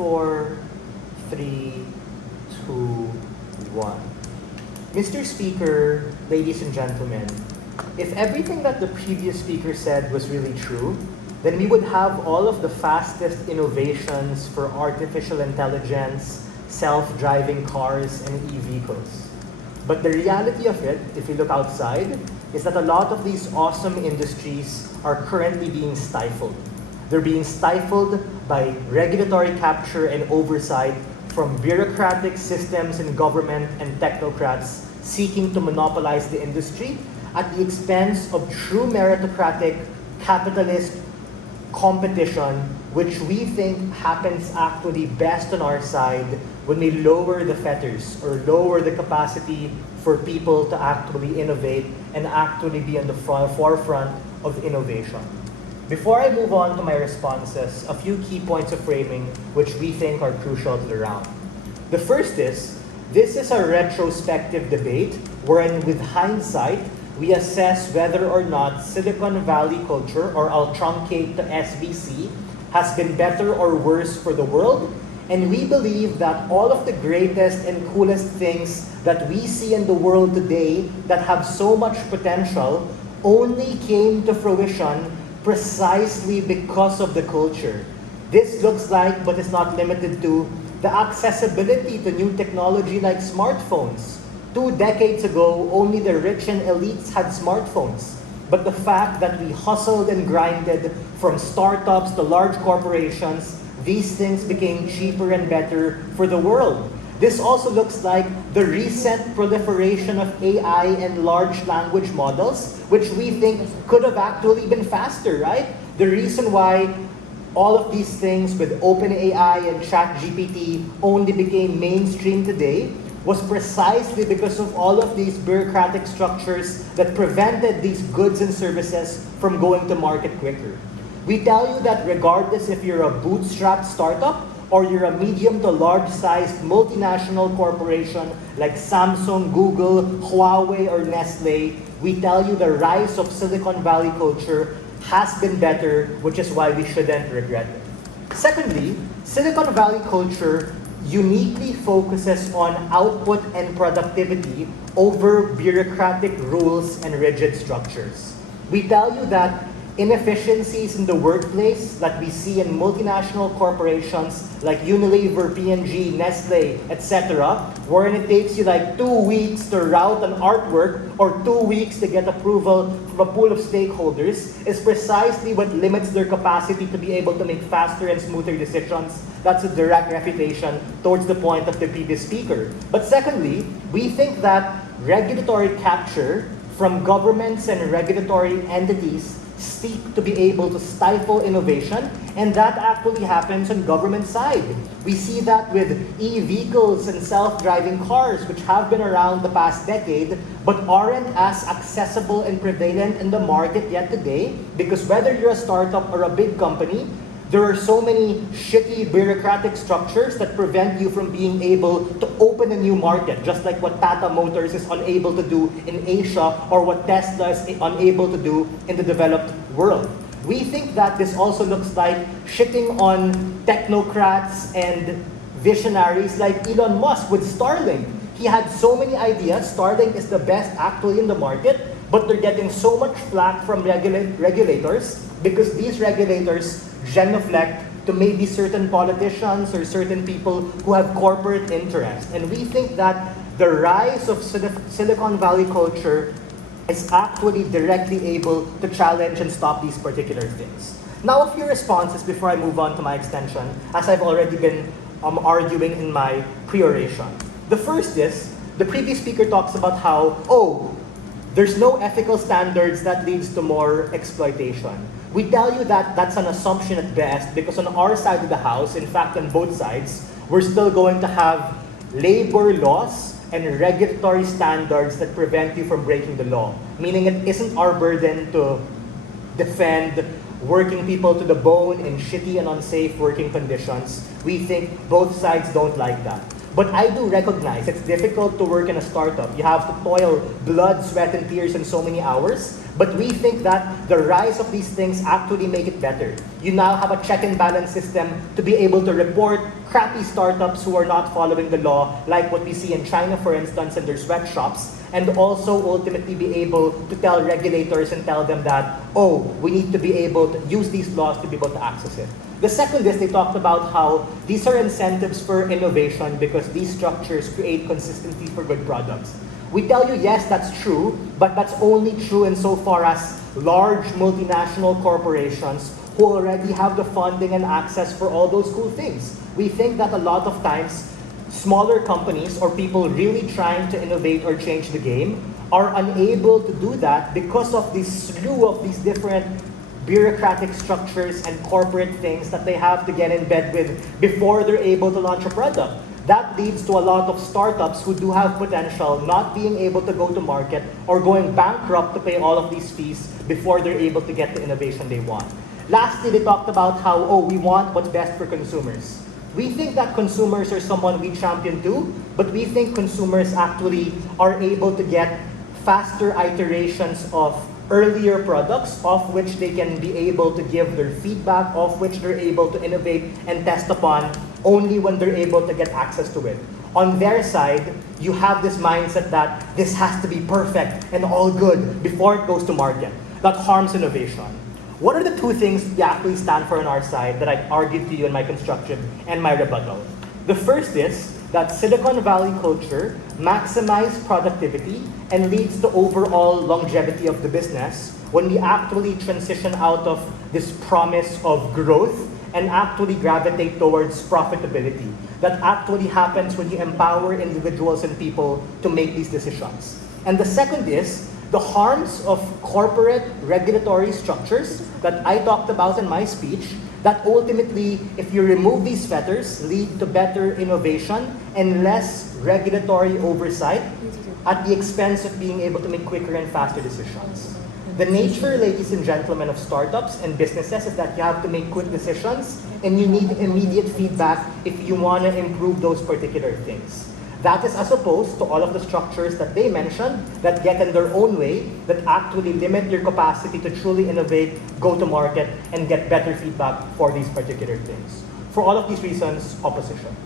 4, 3, 2, 1. Mr. Speaker, ladies and gentlemen, if everything that the previous speaker said was really true, then we would have all of the fastest innovations for artificial intelligence, self-driving cars, and e-vehicles. But the reality of it, if you look outside, is that a lot of these awesome industries are currently being stifled. They're being stifled by regulatory capture and oversight from bureaucratic systems in government and technocrats seeking to monopolize the industry at the expense of true meritocratic capitalist competition, which we think happens actually best on our side when we lower the fetters or lower the capacity for people to actually innovate and actually be on the forefront of innovation. Before I move on to my responses, a few key points of framing which we think are crucial to the round. The first is, this is a retrospective debate wherein with hindsight, we assess whether or not Silicon Valley culture, or I'll truncate to SVC, has been better or worse for the world. And we believe that all of the greatest and coolest things that we see in the world today that have so much potential only came to fruition precisely because of the culture. This looks like, but is not limited to, the accessibility to new technology like smartphones. 2 decades ago, only the rich and elites had smartphones. But the fact that we hustled and grinded from startups to large corporations, these things became cheaper and better for the world. This also looks like the recent proliferation of AI and large language models, which we think could have actually been faster, right? The reason why all of these things with OpenAI and ChatGPT only became mainstream today was precisely because of all of these bureaucratic structures that prevented these goods and services from going to market quicker. We tell you that regardless if you're a bootstrapped startup or you're a medium to large-sized multinational corporation like Samsung, Google, Huawei, or Nestle, we tell you the rise of Silicon Valley culture has been better, which is why we shouldn't regret it. Secondly, Silicon Valley culture uniquely focuses on output and productivity over bureaucratic rules and rigid structures. We tell you that inefficiencies in the workplace that we see in multinational corporations like Unilever, P&G, Nestle, etc., wherein it takes you like 2 weeks to route an artwork or 2 weeks to get approval from a pool of stakeholders, is precisely what limits their capacity to be able to make faster and smoother decisions. That's a direct refutation towards the point of the previous speaker. But secondly, we think that regulatory capture from governments and regulatory entities seek to be able to stifle innovation, and that actually happens on government side. We see that with e-vehicles and self-driving cars, which have been around the past decade, but aren't as accessible and prevalent in the market yet today, because whether you're a startup or a big company, there are so many shitty bureaucratic structures that prevent you from being able to open a new market, just like what Tata Motors is unable to do in Asia or what Tesla is unable to do in the developed world. We think that this also looks like shitting on technocrats and visionaries like Elon Musk with Starlink. He had so many ideas. Starlink is the best actually in the market, but they're getting so much flack from regulators because these regulators genuflect to maybe certain politicians or certain people who have corporate interest. And we think that the rise of Silicon Valley culture is actually directly able to challenge and stop these particular things. Now, a few responses before I move on to my extension, as I've already been arguing in my pre-oration. The first is, the previous speaker talks about how, there's no ethical standards that leads to more exploitation. We tell you that that's an assumption at best, because on our side of the house, in fact on both sides, we're still going to have labor laws and regulatory standards that prevent you from breaking the law. Meaning it isn't our burden to defend working people to the bone in shitty and unsafe working conditions. We think both sides don't like that. But I do recognize it's difficult to work in a startup. You have to toil blood, sweat, and tears in so many hours. But we think that the rise of these things actually make it better. You now have a check and balance system to be able to report crappy startups who are not following the law, like what we see in China, for instance, in their sweatshops, and also ultimately be able to tell regulators and tell them that, oh, we need to be able to use these laws to be able to access it. The second is they talked about how these are incentives for innovation because these structures create consistency for good products. We tell you, yes, that's true, but that's only true insofar as large multinational corporations who already have the funding and access for all those cool things. We think that a lot of times, smaller companies or people really trying to innovate or change the game are unable to do that because of this slew of these different bureaucratic structures and corporate things that they have to get in bed with before they're able to launch a product. That leads to a lot of startups who do have potential not being able to go to market or going bankrupt to pay all of these fees before they're able to get the innovation they want. Lastly, they talked about how, oh, we want what's best for consumers. We think that consumers are someone we champion too, but we think consumers actually are able to get faster iterations of earlier products of which they can be able to give their feedback, of which they're able to innovate and test upon only when they're able to get access to it. On their side, you have this mindset that this has to be perfect and all good before it goes to market. That harms innovation. What are the two things we actually stand for on our side that I argued to you in my construction and my rebuttal? The first is that Silicon Valley culture maximizes productivity and leads to overall longevity of the business when we actually transition out of this promise of growth and actually gravitate towards profitability. That actually happens when you empower individuals and people to make these decisions. And the second is the harms of corporate regulatory structures that I talked about in my speech, that ultimately, if you remove these fetters, lead to better innovation and less regulatory oversight at the expense of being able to make quicker and faster decisions. The nature, ladies and gentlemen, of startups and businesses is that you have to make quick decisions and you need immediate feedback if you want to improve those particular things. That is as opposed to all of the structures that they mentioned that get in their own way, that actually limit your capacity to truly innovate, go to market, and get better feedback for these particular things. For all of these reasons, opposition.